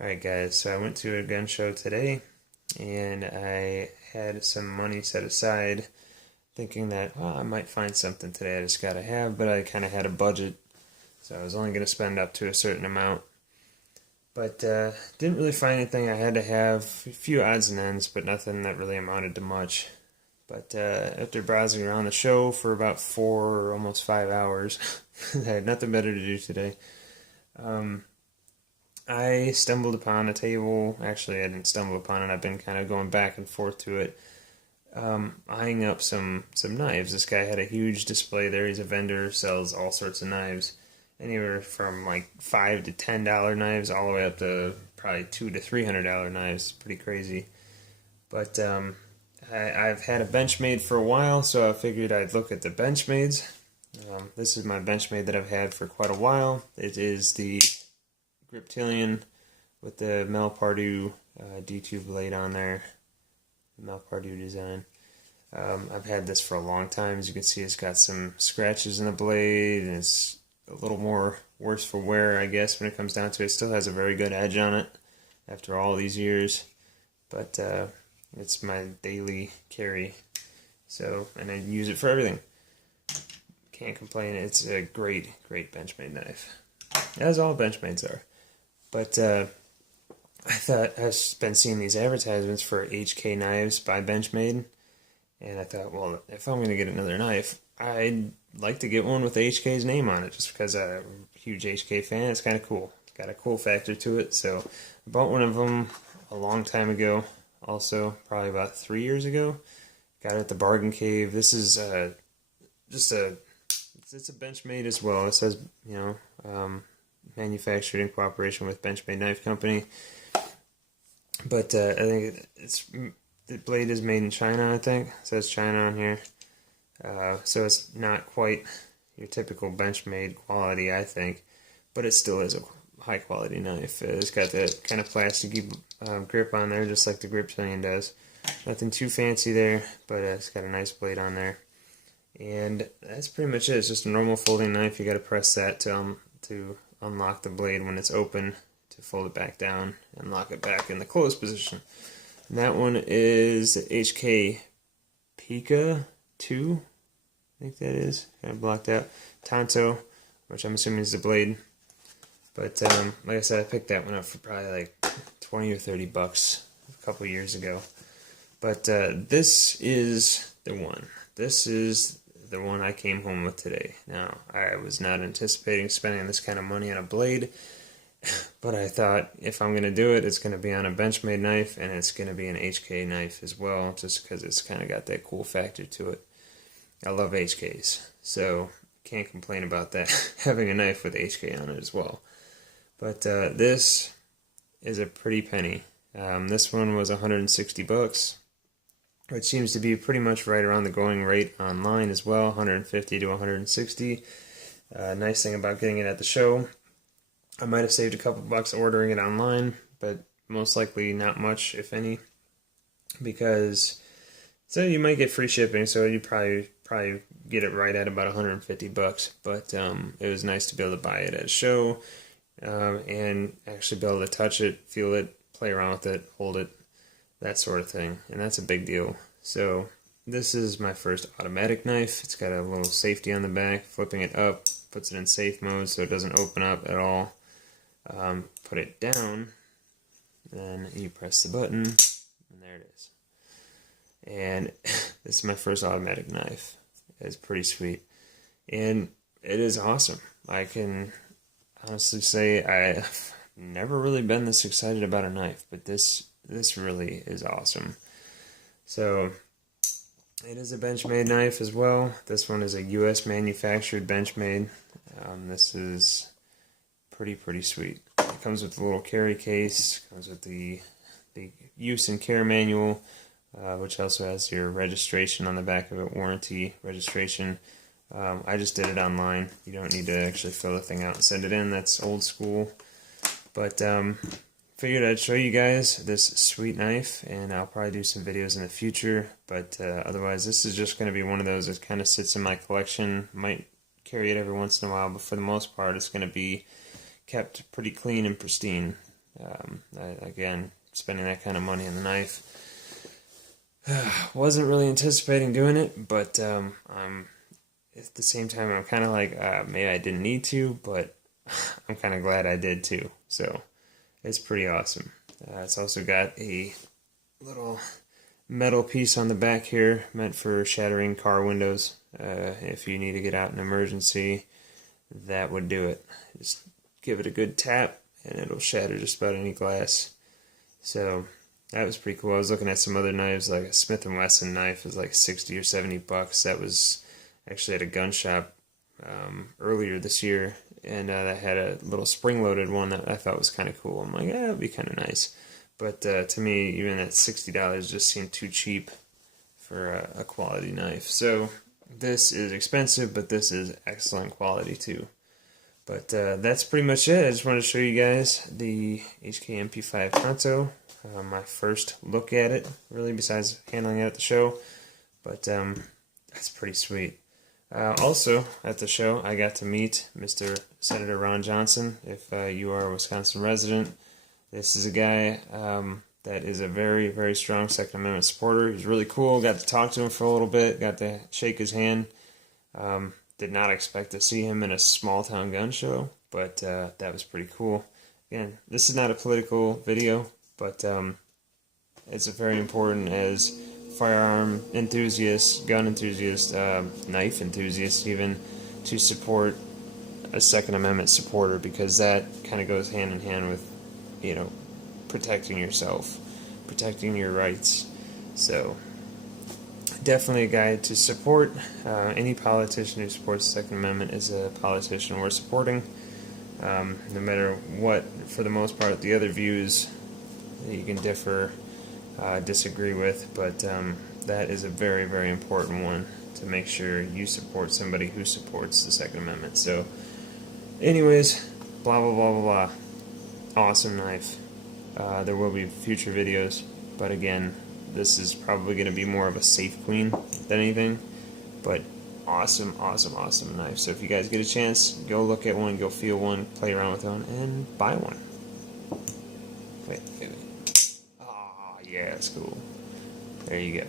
Alright guys, so I went to a gun show today and I had some money set aside thinking that, I might find something today I just gotta have, but I kind of had a budget, so I was only going to spend up to a certain amount. But didn't really find anything I had to have, a few odds and ends, but nothing that really amounted to much. But after browsing around the show for about 4 or almost 5 hours, I had nothing better to do today. I stumbled upon a table. Actually, I didn't stumble upon it. I've been kind of going back and forth to it, eyeing up some knives. This guy had a huge display there. He's a vendor, sells all sorts of knives, anywhere from like $5 to $10 knives, all the way up to probably $200 to $300 knives. Pretty crazy. But I've had a Benchmade for a while, so I figured I'd look at the Benchmades. This is my Benchmade that I've had for quite a while. It is the Griptilian with the Malpardue D2 blade on there, the Malpardue design. I've had this for a long time. As you can see, it's got some scratches in the blade, and it's a little more worse for wear, I guess, when it comes down to it. It still has a very good edge on it after all these years, but it's my daily carry, and I use it for everything. Can't complain. It's a great Benchmade knife, as all Benchmades are. But I thought, I've been seeing these advertisements for HK knives by Benchmade, and I thought, well, if I'm going to get another knife, I'd like to get one with HK's name on it, just because I'm a huge HK fan. It's kind of cool. It's got a cool factor to it, so I bought one of them a long time ago, also, probably about 3 years ago. Got it at the Bargain Cave. This is it's a Benchmade as well. It says, manufactured in cooperation with Benchmade Knife Company. But I think the blade is made in China, I think. It says China on here. So it's not quite your typical Benchmade quality, I think. But it still is a high quality knife. It's got that kind of plasticky grip on there, just like the Griptilian does. Nothing too fancy there, but it's got a nice blade on there. And that's pretty much it. It's just a normal folding knife. You got to press that to unlock the blade when it's open, to fold it back down and lock it back in the closed position. And that one is HK Pika 2, I think that is. Kind of blocked out. Tanto, which I'm assuming is the blade. But like I said, I picked that one up for probably like 20 or 30 bucks a couple years ago. But this is the one. This is the one I came home with today. Now, I was not anticipating spending this kind of money on a blade, but I thought if I'm going to do it, it's going to be on a Benchmade knife, and it's going to be an HK knife as well, just because it's kind of got that cool factor to it. I love HKs, so can't complain about that, having a knife with HK on it as well. But this is a pretty penny. This one was 160 bucks. Which seems to be pretty much right around the going rate online as well, 150 to 160. Nice thing about getting it at the show, I might have saved a couple bucks ordering it online, but most likely not much, if any, because you might get free shipping, so you probably get it right at about 150 bucks. But it was nice to be able to buy it at a show and actually be able to touch it, feel it, play around with it, hold it, that sort of thing, and that's a big deal. So this is my first automatic knife. It's got a little safety on the back. Flipping it up puts it in safe mode so it doesn't open up at all. Put it down, then you press the button, and there it is. And this is my first automatic knife. It's pretty sweet, and it is awesome. I can honestly say I've never really been this excited about a knife, but this really is awesome. So it is a Benchmade knife as well. This one is a U.S. manufactured Benchmade. This is pretty sweet. It comes with a little carry case. Comes with the use and care manual, which also has your registration on the back of it, warranty registration. I just did it online. You don't need to actually fill the thing out and send it in. That's old school. But figured I'd show you guys this sweet knife, and I'll probably do some videos in the future, but otherwise this is just going to be one of those that kind of sits in my collection. Might carry it every once in a while, but for the most part it's going to be kept pretty clean and pristine. Again, spending that kind of money on the knife. Wasn't really anticipating doing it, but I'm at the same time I'm kind of like maybe I didn't need to, but I'm kind of glad I did too. So it's pretty awesome. It's also got a little metal piece on the back here meant for shattering car windows. If you need to get out in an emergency, that would do it. Just give it a good tap and it'll shatter just about any glass. So that was pretty cool. I was looking at some other knives, like a Smith & Wesson knife is like 60 or 70 bucks. That was actually at a gun shop earlier this year, and that had a little spring-loaded one that I thought was kind of cool. I'm like, yeah, that'd be kind of nice. But to me, even at $60 just seemed too cheap for a quality knife. So this is expensive, but this is excellent quality too. But that's pretty much it. I just wanted to show you guys the HK MP5 TANTO. My first look at it, really, besides handling it at the show. But that's pretty sweet. Also, at the show, I got to meet Mr. Senator Ron Johnson. If you are a Wisconsin resident, this is a guy that is a very, very strong Second Amendment supporter. He's really cool. Got to talk to him for a little bit. Got to shake his hand. Did not expect to see him in a small-town gun show, but that was pretty cool. Again, this is not a political video, but it's very important as firearm enthusiasts, gun enthusiasts, knife enthusiasts even, to support a Second Amendment supporter, because that kind of goes hand in hand with, you know, protecting yourself, protecting your rights. So definitely a guy to support. Any politician who supports the Second Amendment is a politician worth supporting. No matter what, for the most part, the other views you can disagree with, but that is a very, very important one, to make sure you support somebody who supports the Second Amendment. So anyways, blah blah blah blah blah. Awesome knife. There will be future videos, but again, this is probably going to be more of a safe clean than anything, but awesome, awesome, awesome knife. So if you guys get a chance, go look at one, go feel one, play around with one, and buy one. Wait. Oh, yeah, that's cool. There you go.